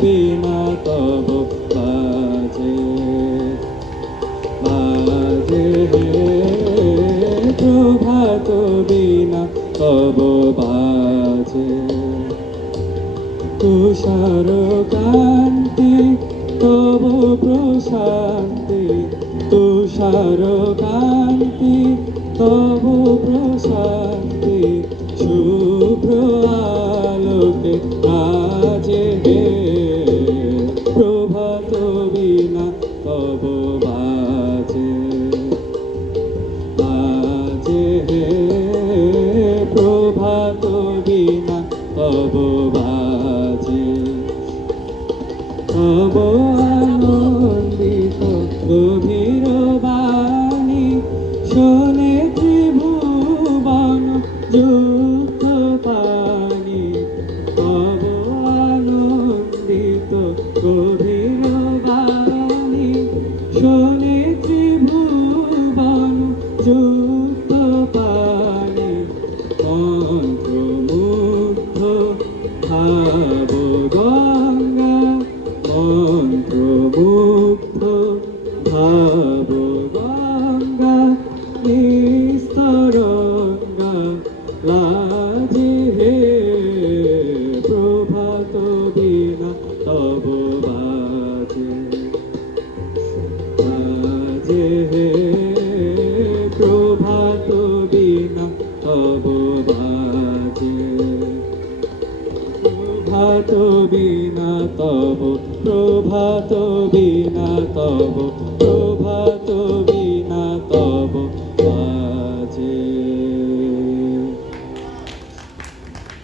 বিনা তব বাজে বাজে প্রভাত বিনা তব বাজে তুষার কান্তি তব প্রশান্তি তুষার কান্তি তব প্রশান্তি শুভ্র আলোকে আজে হে প্রভাত বিনা তব বাজে বাজে হে প্রভাত বিনা তব বাজে তব আনন্দিত গভীর বাণী শোনে ত্রিভুবন যুক্ত পানি তব আনন্দিত গভীর বাণী শোনে ত্রিভুবন যুক্ত পানি মন্ত্রমুগ্ধ ভাব গঙ্গা মন্ত্রমুগ্ধ ভাব গঙ্গা নিস্তরঙ্গা লাজে হে প্রভাত বিনা তব বাজে বাজে হে প্রভাত বিনা তব বাজে প্রভাত বিনা তব প্রভাত বিনা তব